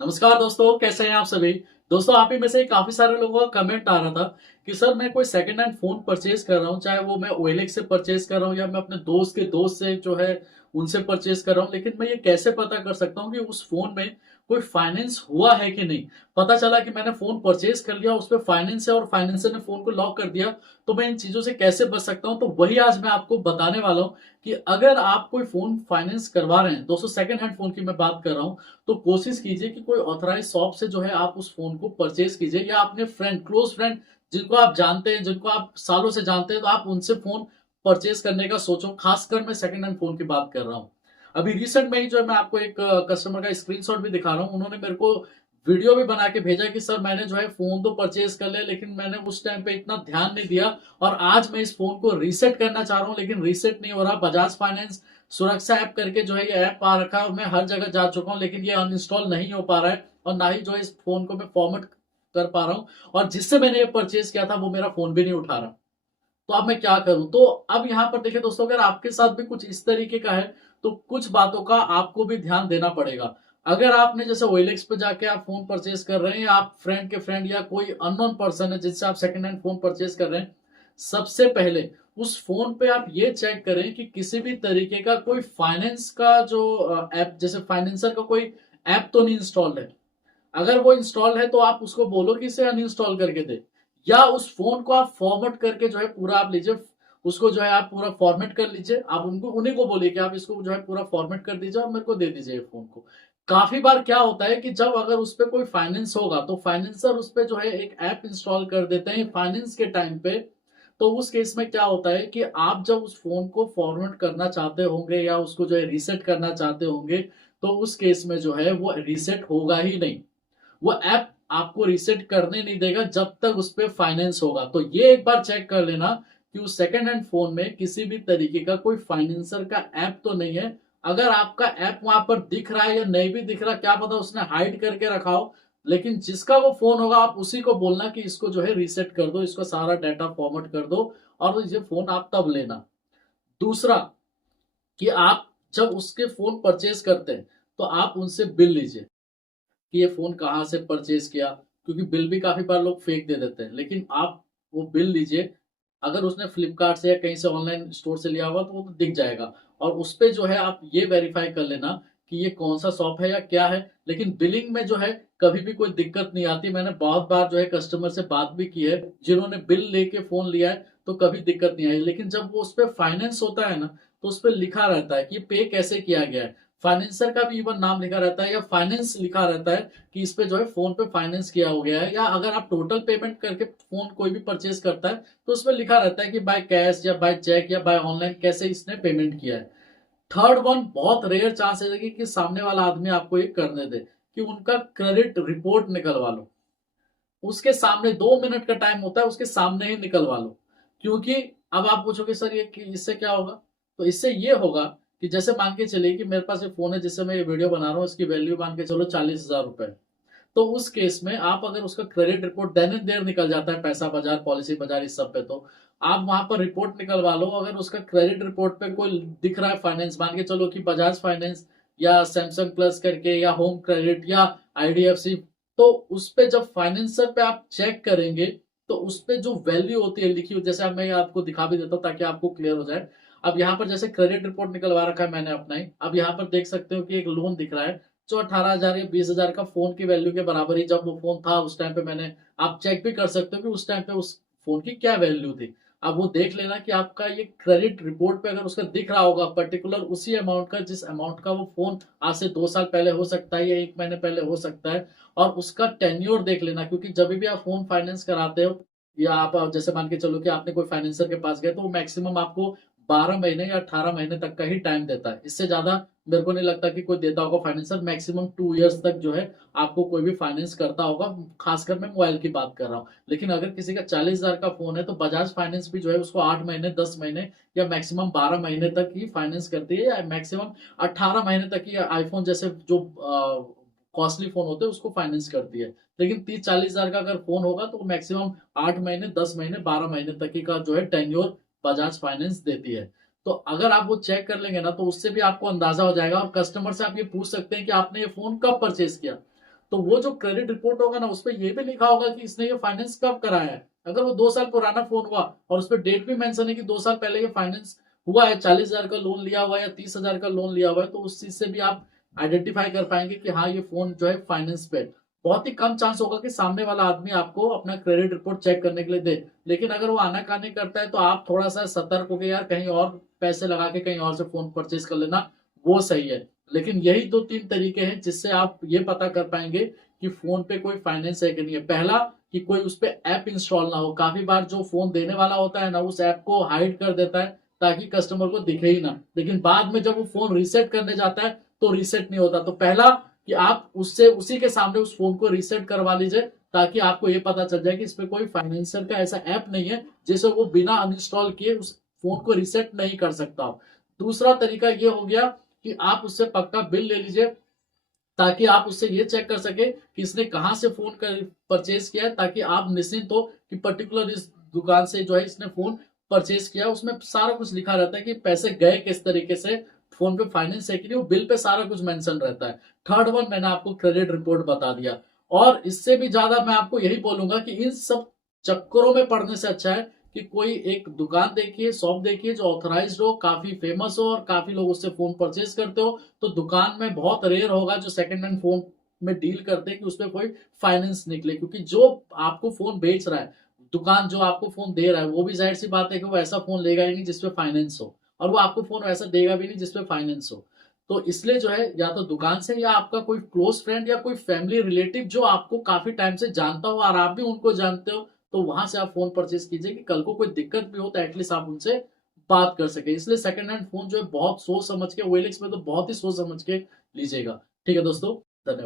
नमस्कार दोस्तों, कैसे हैं आप सभी। दोस्तों, आप ही में से काफी सारे लोगों का कमेंट आ रहा था कि सर मैं कोई सेकंड हैंड फोन परचेज कर रहा हूँ, चाहे वो मैं ओएलएक्स से परचेज कर रहा हूँ या मैं अपने दोस्त के दोस्त से जो है उनसे परचेज कर रहा हूँ, लेकिन मैं ये कैसे पता कर सकता हूँ कि उस फोन में कोई फाइनेंस हुआ है कि नहीं। पता चला कि मैंने फोन परचेज कर लिया, उस पर फाइनेंस है और फाइनेंसर ने फोन को लॉक कर दिया, तो मैं इन चीजों से कैसे बच सकता हूँ। तो वही आज मैं आपको बताने वाला हूँ कि अगर आप कोई फोन फाइनेंस करवा रहे हैं, दोस्तों सेकंड हैंड फोन की मैं बात कर रहा हूँ, तो कोशिश कीजिए कि कोई ऑथराइज शॉप से जो है आप उस फोन को परचेज कीजिए, या अपने फ्रेंड, क्लोज फ्रेंड जिनको आप जानते हैं, जिनको आप सालों से जानते हैं, तो आप उनसे फोन परचेज करने का सोचो। खासकर मैं सेकंड हैंड फोन की बात कर रहा हूँ। अभी रिसेंट में ही जो है मैं आपको एक कस्टमर का स्क्रीनशॉट भी दिखा रहा हूँ। उन्होंने मेरे को वीडियो भी बना के भेजा कि सर मैंने जो है फोन तो परचेज कर लिया, लेकिन मैंने उस टाइम पे इतना ध्यान नहीं दिया और आज मैं इस फोन को रीसेट करना चाह रहा हूँ, लेकिन रीसेट नहीं हो रहा। बजाज फाइनेंस सुरक्षा ऐप करके जो है ये ऐप आ रखा है, मैं हर जगह जा चुका हूँ, लेकिन ये अनइंस्टॉल नहीं हो पा रहा है और ना ही जो है इस फोन को मैं फॉर्मेट कर पा रहा हूँ, और जिससे मैंने ये परचेज किया था वो मेरा फोन भी नहीं उठा रहा। तो अब मैं क्या करूं। तो अब यहाँ पर देखिए दोस्तों, अगर आपके साथ भी कुछ इस तरीके का है तो कुछ बातों का आपको भी ध्यान देना पड़ेगा। अगर आपने जैसे ओएलएक्स पे जाके आप फोन परचेज कर रहे हैं, या आप फ्रेंड के फ्रेंड या कोई अननोन पर्सन है जिससे आप सेकंड हैंड फोन परचेज कर रहे हैं, सबसे पहले उस फोन पे आप ये चेक करें कि किसी भी तरीके का कोई फाइनेंस का जो ऐप, जैसे फाइनेंसर का कोई ऐप तो नहीं इंस्टॉल्ड है। अगर वो इंस्टॉल है तो आप उसको बोलो कि इसे अनइंस्टॉल करके दे, या उस फोन को आप फॉर्मेट करके जो है पूरा आप लीजिए, उसको जो है आप पूरा फॉर्मेट कर लीजिए। आप उनको उन्हीं को बोलिए कि आप इसको जो है पूरा फॉर्मेट कर दीजिए और मेरे को दे दीजिए फोन को। काफी बार क्या होता है कि जब अगर उस पर कोई फाइनेंस होगा तो फाइनेंसर उस पर जो है एक ऐप इंस्टॉल कर देते हैं फाइनेंस के टाइम पे। तो उस केस में क्या होता है कि आप जब उस फोन को फॉर्मेट करना चाहते होंगे या उसको जो है रीसेट करना चाहते होंगे, तो उस केस में जो है वो रीसेट होगा ही नहीं। वो ऐप आपको रीसेट करने नहीं देगा जब तक उस पर फाइनेंस होगा। तो ये एक बार चेक कर लेना कि उस सेकंड हैंड फोन में किसी भी तरीके का कोई फाइनेंसर का ऐप तो नहीं है। अगर आपका ऐप वहां पर दिख रहा है या नहीं भी दिख रहा, क्या पता उसने हाइड करके रखा हो, लेकिन जिसका वो फोन होगा आप उसी को बोलना कि इसको जो है रीसेट कर दो, इसको सारा डाटा फॉर्मेट कर दो, और ये फोन आप तब लेना। दूसरा, कि आप जब उसके फोन परचेज करते हैं तो आप उनसे बिल लीजिए कि ये फोन कहाँ से परचेज किया, क्योंकि बिल भी काफी बार लोग फेक दे देते हैं। लेकिन आप वो बिल लीजिए, अगर उसने फ्लिपकार्ट से या कहीं से ऑनलाइन स्टोर से लिया होगा तो वो तो दिख जाएगा, और उस पे जो है आप ये वेरीफाई कर लेना कि ये कौन सा शॉप है या क्या है। लेकिन बिलिंग में जो है कभी भी कोई दिक्कत नहीं आती। मैंने बहुत बार जो है कस्टमर से बात भी की है जिन्होंने बिल लेके फोन लिया है, तो कभी दिक्कत नहीं आई। लेकिन जब वो उस पर फाइनेंस होता है ना, तो उस पर लिखा रहता है कि पे कैसे किया गया है, फाइनेंसर का भी इवन नाम लिखा रहता है या फाइनेंस लिखा रहता है कि इस पे जो है फोन पे फाइनेंस किया हो गया है। या अगर आप टोटल पेमेंट करके फोन कोई भी परचेज करता है तो उसमें लिखा रहता है कि बाय कैश या बाय चेक या बाय ऑनलाइन कैसे इसने पेमेंट किया है। थर्ड वन, बहुत रेयर चांस है कि सामने वाला आदमी आपको ये करने दे कि उनका क्रेडिट रिपोर्ट निकलवा लो। उसके सामने 2 मिनट का टाइम होता है, उसके सामने ही निकलवा लो। क्योंकि अब आप पूछोगे सर ये कि इससे क्या होगा, तो इससे ये होगा कि जैसे मान के चलिए कि मेरे पास ये फोन है जिससे मैं ये वीडियो बना रहा हूँ, इसकी वैल्यू मान के चलो 40,000 रुपए। तो उस केस में आप अगर उसका credit report then and there निकल जाता है, पैसा बाजार, पॉलिसी बाजार, इस सब पे, तो आप वहां पर रिपोर्ट निकलवा लो। अगर उसका क्रेडिट रिपोर्ट पे कोई दिख रहा है फाइनेंस, मान के चलो कि बजाज फाइनेंस या सैमसंग प्लस करके या होम क्रेडिट या आईडीएफसी, तो उस पे जब फाइनेंसर पे आप चेक करेंगे तो उस पे जो वैल्यू होती है लिखी हुई, जैसे अब मैं आपको दिखा भी देता हूँ ताकि आपको क्लियर हो जाए। अब यहाँ पर जैसे क्रेडिट रिपोर्ट निकलवा रखा है मैंने अपना ही, अब यहाँ पर देख सकते हो कि एक लोन दिख रहा है जो 18,000 या 20,000 का फोन की वैल्यू के बराबर ही, जब वो फोन था उस टाइम पे मैंने, आप चेक भी कर सकते हो कि उस टाइम पे उस फोन की क्या वैल्यू थी। अब वो देख लेना कि आपका ये क्रेडिट रिपोर्ट पे अगर उसका दिख रहा होगा पर्टिकुलर उसी अमाउंट का जिस अमाउंट का वो फोन आज से 2 साल पहले हो सकता है या 1 महीने पहले हो सकता है। और उसका टेन्योर देख लेना, क्योंकि जब भी आप फोन फाइनेंस कराते हो या आप जैसे मान के चलो कि आपने कोई फाइनेंसर के पास गए, तो वो मैक्सिमम आपको 12 महीने या 18 महीने तक का ही टाइम देता है। इससे ज्यादा मेरे को नहीं लगता कि कोई देता होगा फाइनेंसर। मैक्सिमम 2 इयर्स तक जो है आपको कोई भी फाइनेंस करता होगा, खासकर मैं मोबाइल की बात कर रहा हूँ। लेकिन अगर किसी का 40,000 का फोन है तो बजाज फाइनेंस भी जो है उसको 8 महीने, 10 महीने या मैक्सिमम 12 महीने तक ही फाइनेंस करती है, या मैक्सिमम 18 महीने तक ही आईफोन जैसे जो कॉस्टली फोन होते हैं उसको फाइनेंस करती है। लेकिन 30-40,000 का अगर फोन होगा तो मैक्सिमम 8 महीने, 10 महीने, 12 महीने तक ही का जो है टेन्योर बजाज फाइनेंस देती है। तो अगर आप वो चेक कर लेंगे ना, तो उससे भी आपको अंदाजा हो जाएगा। और कस्टमर से आप ये पूछ सकते हैं कि आपने ये फोन कब परचेज किया, तो वो जो क्रेडिट रिपोर्ट होगा ना, उसपे ये भी लिखा होगा कि इसने ये फाइनेंस कब कराया है। अगर वो 2 साल पुराना फोन हुआ और उसपे डेट भी मेंशन है कि 2 साल पहले ये फाइनेंस हुआ है, 40,000 का लोन लिया हुआ है या 30,000 का लोन लिया हुआ है, तो उस चीज से भी आप आइडेंटिफाई कर पाएंगे कि हाँ, ये फोन जो है फाइनेंस पे है। बहुत ही कम चांस होगा कि सामने वाला आदमी आपको अपना क्रेडिट रिपोर्ट चेक करने के लिए दे, लेकिन अगर वो आनाकानी करता है तो आप थोड़ा सा सतर्क हो के यार कहीं और पैसे लगा के कहीं और से फोन परचेज कर लेना, वो सही है। लेकिन यही 2-3 तरीके हैं जिससे आप ये पता कर पाएंगे कि फोन पे कोई फाइनेंस है कि नहीं है। पहला, कि कोई उस पे ऐप इंस्टॉल ना हो। काफी बार जो फोन देने वाला होता है ना, उस ऐप को हाइड कर देता है ताकि कस्टमर को दिखे ही ना, लेकिन बाद में जब वो फोन रीसेट करने जाता है तो रीसेट नहीं होता। तो पहला, कि आप उससे उसी के सामने उस फोन को रीसेट करवा लीजिए, ताकि आपको ये पता चल जाए कि इस पे कोई फाइनेंसर का ऐसा ऐप नहीं है जिसे वो बिना अनइंस्टॉल किए उस फोन को रीसेट नहीं कर सकता। दूसरा तरीका ये हो गया कि आप उससे पक्का बिल ले लीजिए, ताकि आप उससे ये चेक कर सके कि इसने कहां से फोन परचेज किया है, ताकि आप निश्चिंत हो कि पर्टिकुलर इस दुकान से जो है इसने फोन परचेज किया। उसमें सारा कुछ लिखा रहता है कि पैसे गए किस तरीके से, फोन पे फाइनेंस है कि नहीं, वो बिल पे सारा कुछ मेंशन रहता है। थर्ड वन मैंने आपको क्रेडिट रिपोर्ट बता दिया। और इससे भी ज्यादा मैं आपको यही बोलूंगा कि इन सब चक्करों में पड़ने से अच्छा है कि कोई एक दुकान देखिए, शॉप देखिए जो ऑथराइज्ड हो, काफी फेमस हो और काफी लोग उससे फोन परचेज करते हो। तो दुकान में बहुत रेयर होगा जो सेकंड हैंड फोन में डील करते हैं कि उसमें कोई फाइनेंस निकले, क्योंकि जो आपको फोन बेच रहा है, दुकान जो आपको फोन दे रहा है, वो भी जाहिर सी बात है कि वो ऐसा फोन लेगा ही नहीं जिसपे फाइनेंस हो, और वो आपको फोन वैसा देगा भी नहीं जिसपे फाइनेंस हो। तो इसलिए जो है, या तो दुकान से, या आपका कोई क्लोज फ्रेंड या कोई फैमिली रिलेटिव जो आपको काफी टाइम से जानता हो और आप भी उनको जानते हो, तो वहां से आप फोन परचेज कीजिए कि कल को कोई दिक्कत भी हो तो एटलीस्ट आप उनसे बात कर सके। इसलिए सेकंड हैंड फोन जो है बहुत सोच समझ के, ओएलएक्स में तो बहुत ही सोच समझ के लीजिएगा। ठीक है दोस्तों, धन्यवाद।